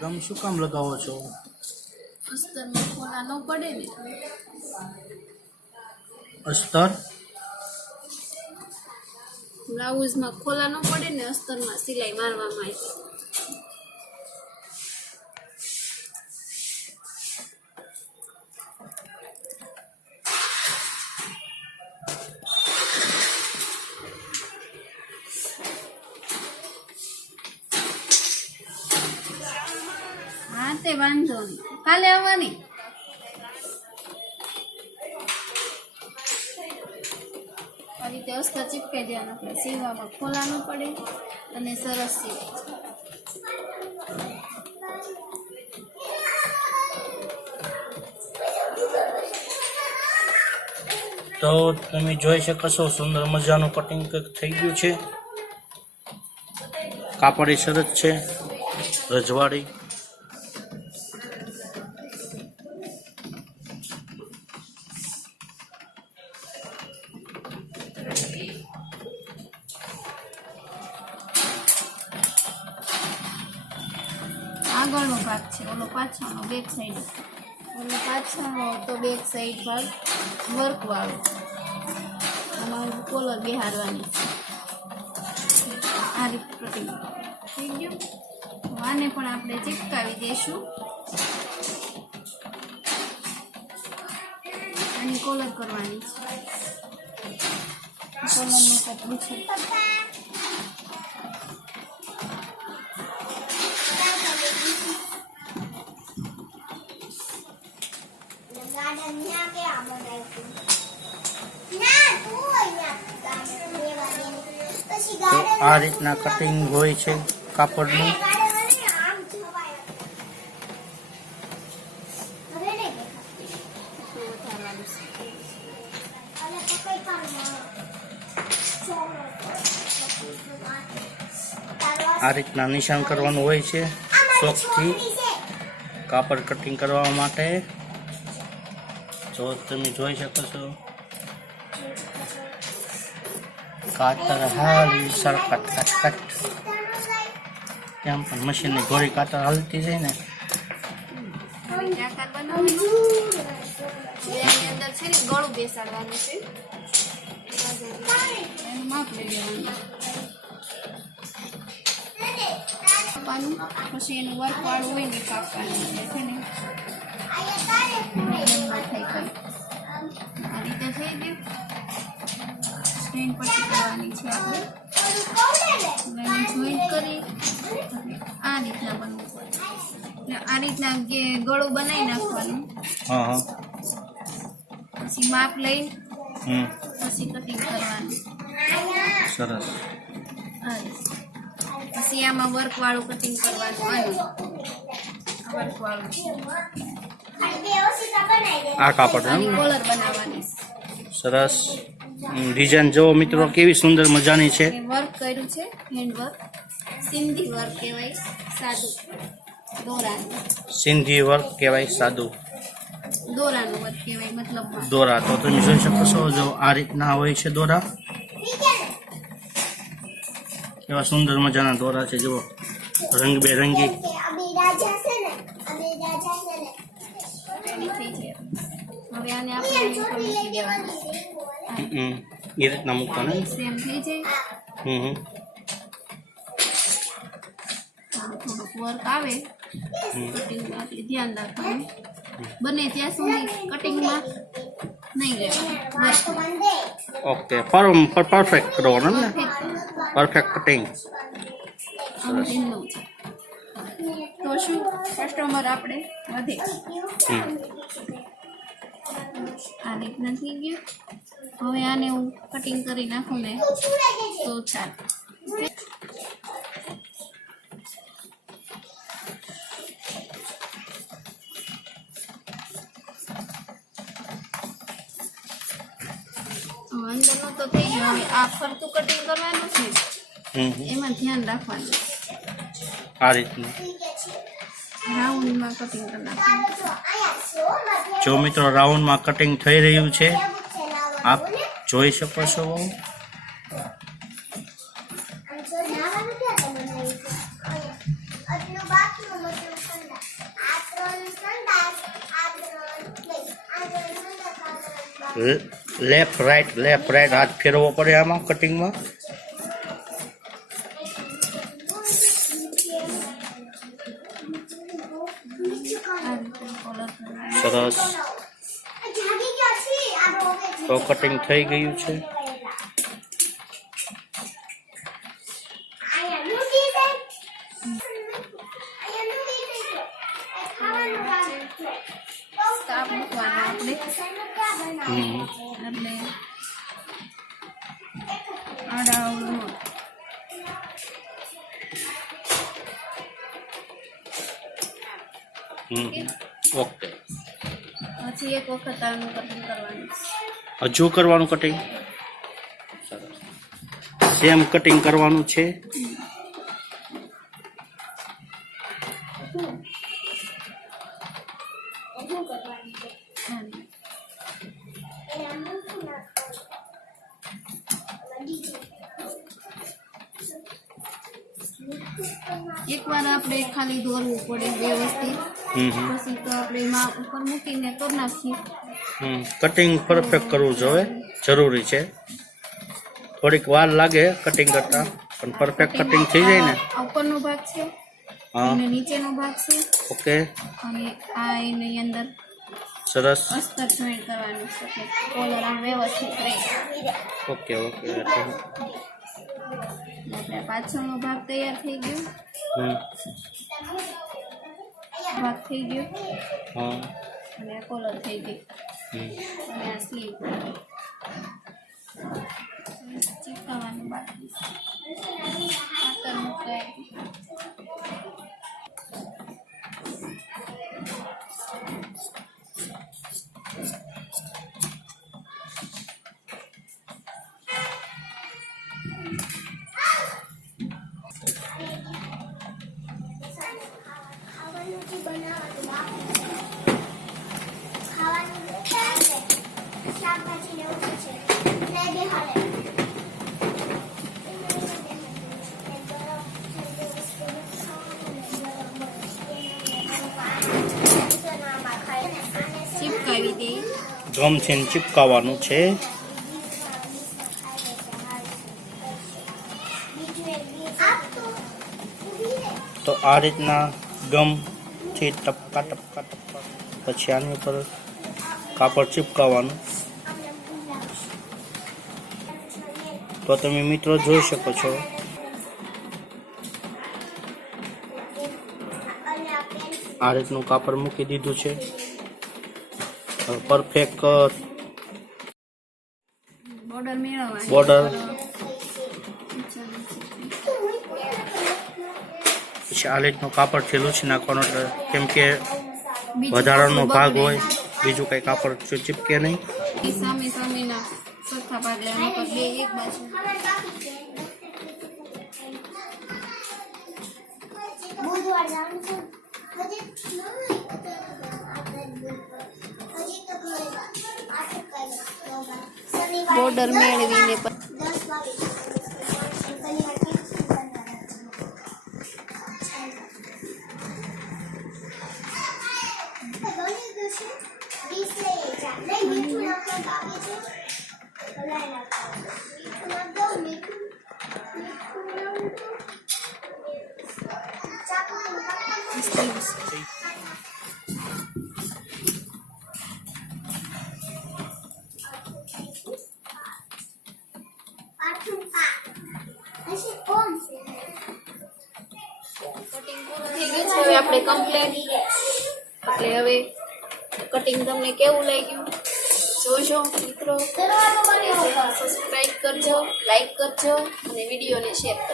ગમ શું કામ લગાવો છો? અસ્તરમાં ખોલા ન પડે ને અસ્તર? બ્લાઉઝમાં ખોલા ન પડે ને અસ્તરમાં સિલાઈ મારવામાં આવે. હા તે વાંધો નહીં કાલે આવવાની? આ રીતે અસ્તર ચીપકાઈ દેવાનું, આપણે સીવવામાં ખોલાનું પડે અને સરસ સીવાય તો તમે જોઈ શકો છો, સુંદર મજાનું કટિંગ થઈ ગયું છે. કાપડ સરસ છે, રજવાડી. આગળનો ભાગ છે. ઓલો પાછળનો બેક સાઈડ ઓલો પાછળનો તો બેક સાઈડ ભાગ વર્ક વાળો. આમાં કોલર બેહારવાની છે. આ રીતે કટિંગ થઈ ગયું. આને પણ આપણે ચિપકાવી દઈશું. આની કોલર કરવાની છે. કોલરનું કપડું છે તું આ રીતના કટિંગ હોય છે કાપડનું? આ રીતના નિશાન કરવાનું હોય છે શોખથી કાપડ કટિંગ કરવા માટે. જો તમે જોઈ શકો છો. કાતર હાલી સરકટ કટ કટ તેમ પણ મશીનની ગોળી કાતર હાલતી છે ને. ગળું બેસાડવાનું પછી એનું વર્ક વાળું હોય ને કાપવાનું છે ને ગયું આ રીતે થઈ ગયું સ્ટેન્ડ પટ્ટી કરવાની છે આપણે જોઈન્ટ કરી આ રીતના બનવું પડે એટલે આ રીતના ગળું બનાવી નાખવાનું પછી માપ લઈ પછી કટિંગ કરવાનું સરસ. પછી આમાં વર્ક વાળું કટિંગ કરવાનું આનું વર્ક વાળું. આ કાપડ સરસ. ડિઝાઇન જો મિત્રો કેવી સુંદર મજાની છે. છે વર્ક કર્યું છે હેન્ડ સિંધી વર્ક કહેવાય સાદું. દોરાનું. સિંધી વર્ક કહેવાય સાદું. દોરાનું વર્ક કહેવાય મતલબ દોરા તો તમે જોઈ શકો છો જો આ રીતના હોય છે દોરા. કેવા સુંદર મજાના દોરા છે જુઓ. રંગબેરંગી. રાજા છે ને રાજા છે ને રેડી થઈ છે હવે આને આપણે ઉપર મૂકી દેવાનું એ રીતના મૂકવાનું એમ? સેમ થઈ જાય. હમ હમ. થોડુંક વર્ક આવે. કટિંગમાં એટલે ધ્યાન રાખવાનું. બને ત્યાં સુધી કટિંગમાં નહીં વર્કમાં ઓકે પર પરફેક્ટ કરવાનું ને? પરફેક્ટ કટિંગ તો શું? કસ્ટમર આપણે વધે. હમ. આ રીતના થઈ ગયું. હવે આને હું કટિંગ કરી નાખું ને તો ચાલ. અંદરનું તો થઈ ગયું. હવે આ ફરતું કટિંગ કરવાનું છે. એમાં ધ્યાન રાખવાનું. આ રીતનું. રાઉન્ડમાં કટિંગ કરી નાખવાનું. જો મિત્રો રાઉન્ડમાં કટિંગ થઈ રહ્યું છે. આપ જોઈ શકો છો. લેફ્ટ રાઈટ લેફ્ટ રાઈટ હાથ ફેરવો પડે આમાં કટિંગમાં સરસ. તો કટિંગ થઈ ગયું છે. આયા ઓકે. પછી એક વખત આનું કટિંગ કરવાનું. હજુ કરવાનું કટિંગ? સેમ કટિંગ કરવાનું છે. એકવાર આપણે ખાલી દોરવું પડે વ્યવસ્થિત. પછી તો આપણે માં ઉપર મૂકીને કરી નાખીએ. કટિંગ પરફેક્ટ કરવું જોઈએ જરૂરી છે. થોડીક વાર લાગે કટિંગ કરતા પણ પરફેક્ટ કટિંગ થઈ જાય ને. ઉપરનો ભાગ છે. અને નીચેનો ભાગ છે. ઓકે અને આ એની અંદર સરસ. અસ્તર જોઈન્ટ કરવાનું છે. કોલર આમ વ્યવસ્થિત રહે. ઓકે ઓકે એટલે પાછળનો ભાગ તૈયાર થઈ ગયો. હમ. ભાગ થઈ ગયો. હા. અને આ કોલર થઈ ગઈ. અને આ સ્લીપ ચીપકાવાનું બાકી આતર મુકાય ગમથી ચીપકાવવાનું છે. તો આ રીતના ગમથી ટપકા ટપકા ટપકા. પછી આની ઉપર કાપડ ચીપકાવવાનું. તો તમે મિત્રો જોઈ શકો છો. આ રીતનું કાપડ મૂકી દીધું છે. પરફેક્ટ બોર્ડર મેળવવાની Border. નીચે નીચે. પછી આ રીતનું કાપડથી લૂછી નાખવાનું એટલે કેમ કે બીજું વધારાનો કાપડ ભાગ બગડે હોય બીજું કઈ કાપડ ચી- ચીપકે નહીં. એ સામે સામેના સરખા ભાગ લેવાના પર બે એક બાજુ. બુધવાર જવાનું છે બોર્ડર મેળવીને Thank દસ થઈ ગયું છે હવે આપણે કમ્પ્લેટ એટલે હવે કટિંગ તમને કેવું લાગ્યું? જોજો મિત્રો. સબસ્ક્રાઈબ કરજો લાઈક કરજો અને વિડીયોને શેર કરજો